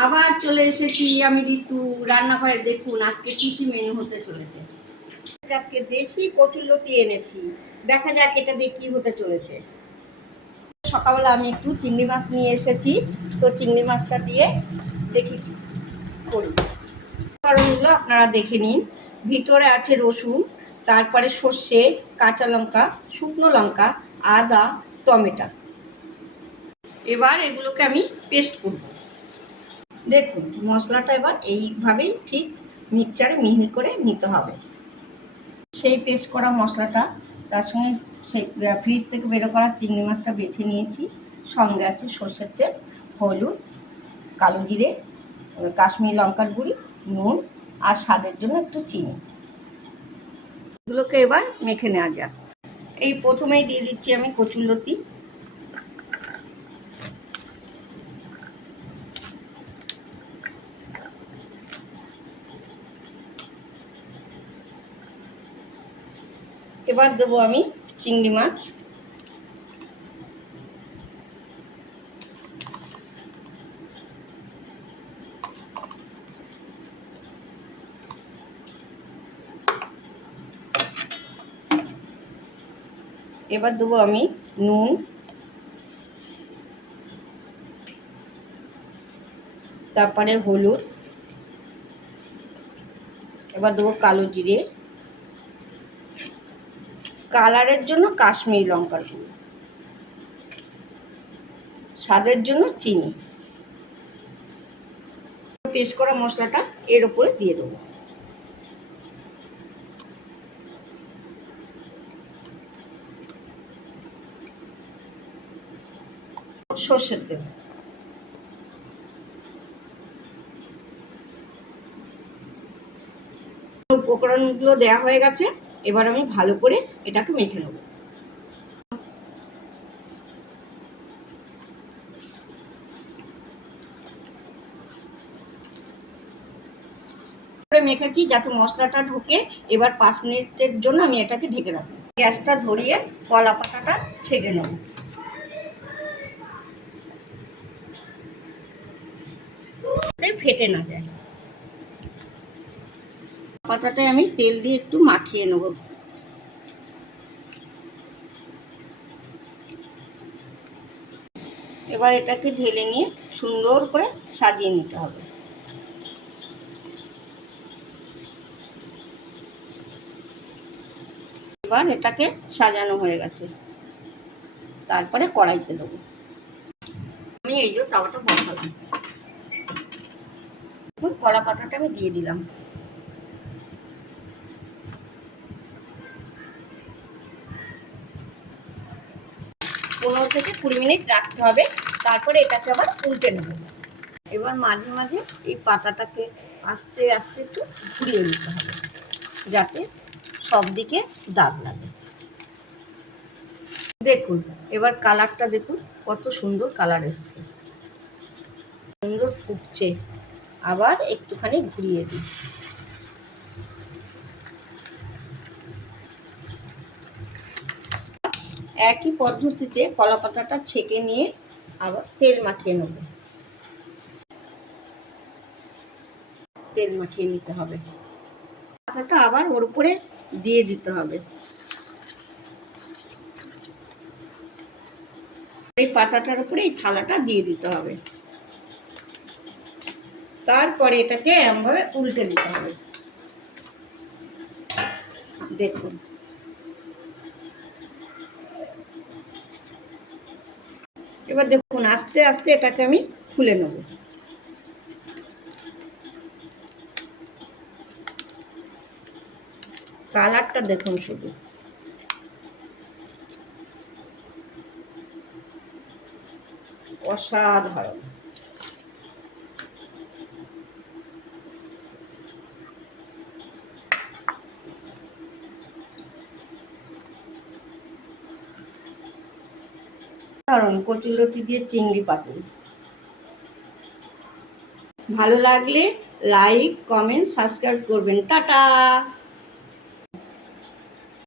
আবার চলে এসেছি আমি ঋতু রান্নাঘরে। দেখুন আজকে কি কি মেনু হতে চলেছে। আজকে দেশি কচুরলতি এনেছি, দেখা যাক এটা দিয়ে কি হতে চলেছে। সকালবেলা আমি একটু চিংড়ি মাছ নিয়ে এসেছি, তো চিংড়ি মাছটা দিয়ে দেখি কি করি। কারণগুলো আপনারা দেখে নিন। ভিতরে আছে রসুন, তারপরে সর্ষে, কাঁচা লঙ্কা, শুকনো লঙ্কা, আদা, টমেটো। এবার এগুলোকে আমি পেস্ট করব। দেখুন মশলাটা এবার এইভাবেই ঠিক মিক্সচারে মিহি করে নিতে হবে। সেই পেস্ট করা মশলাটা, তার সঙ্গে সেই ফ্রিজ থেকে বেরো করা চিংড়ি মাছটা বেছে নিয়েছি। সঙ্গে আছে সর্ষের তেল, হলুদ, কালো জিরে, কাশ্মীরি লঙ্কার গুঁড়ি, নুন আর স্বাদের জন্য একটু চিনি। এগুলোকে এবার মেখে নেওয়া যাক। এই প্রথমেই দিয়ে দিচ্ছি আমি কচুরলতি। এবার দেবো আমি চিংড়ি মাছ। এবার দেবো আমি নুন, তারপরে হলুদ, এবার দেবো কালো জিরে, কালারের জন্য কাশ্মীরি লঙ্কার গুঁড়ো, স্বাদের জন্য চিনি। পেস্ট করা মশলাটা এর উপরে দিয়ে দেবো। সর্ষের তেল, উপকরণগুলো দেওয়া হয়ে গেছে। এবার আমি ভালো করে এটাকে মেখে নেব। মেখেছি যাতে মশলাটা ঢুকে। এবার 5 মিনিটের জন্য আমি এটাকে ঢেকে রাখবো। গ্যাসটা ধরিয়ে কলা পাতাটা ছেঁকে নেব। ফেটে না যায়। পাতাটায় আমি তেল দিয়ে একটু মাখিয়ে নেব। এবার এটাকে ঢেলে নিয়ে সুন্দর করে সাজিয়ে নিতে হবে। এবার এটাকে সাজানো হয়ে গেছে, তারপরে কড়াইতে দেবো। আমি এই যে তাওয়াটা বসালাম, কলা পাতাটা আমি দিয়ে দিলাম। 15 থেকে 20 মিনিট রাখতে হবে, তারপরে এটাকে আবার উল্টে নেব। এবার মাঝে মাঝে এই পাতাটাকে আস্তে আস্তে একটু ঘুরিয়ে নিতে হবে, যাতে সব দিকে দাগ লাগে। দেখুন এবার কালারটা দেখুন, কত সুন্দর কালার এসছে, সুন্দর ফুটছে। আবার একটুখানি ঘুরিয়ে দিই। একই পদ্ধতিতে কলা পাতাটা ছেঁকে নিয়ে আবার তেল মাখিয়ে নেব। তেল মাখিয়ে নিতে হবে, পাতাটা আবার ওর উপরে দিয়ে দিতে হবে। এই পাতাটার উপরে এই থালাটা দিয়ে দিতে হবে, তারপরে এটাকে এমনভাবে উল্টে দিতে হবে। দেখুন এবার দেখুন আস্তে আস্তে এটাকে আমি খুলে নেব। কালারটা দেখুন শুধু, অসাধারণ। কারণ কচুরলতি দিয়ে চিংড়ি পাতুরি। ভালো লাগলে লাইক, কমেন্ট, সাবস্ক্রাইব করবেন। টাটা।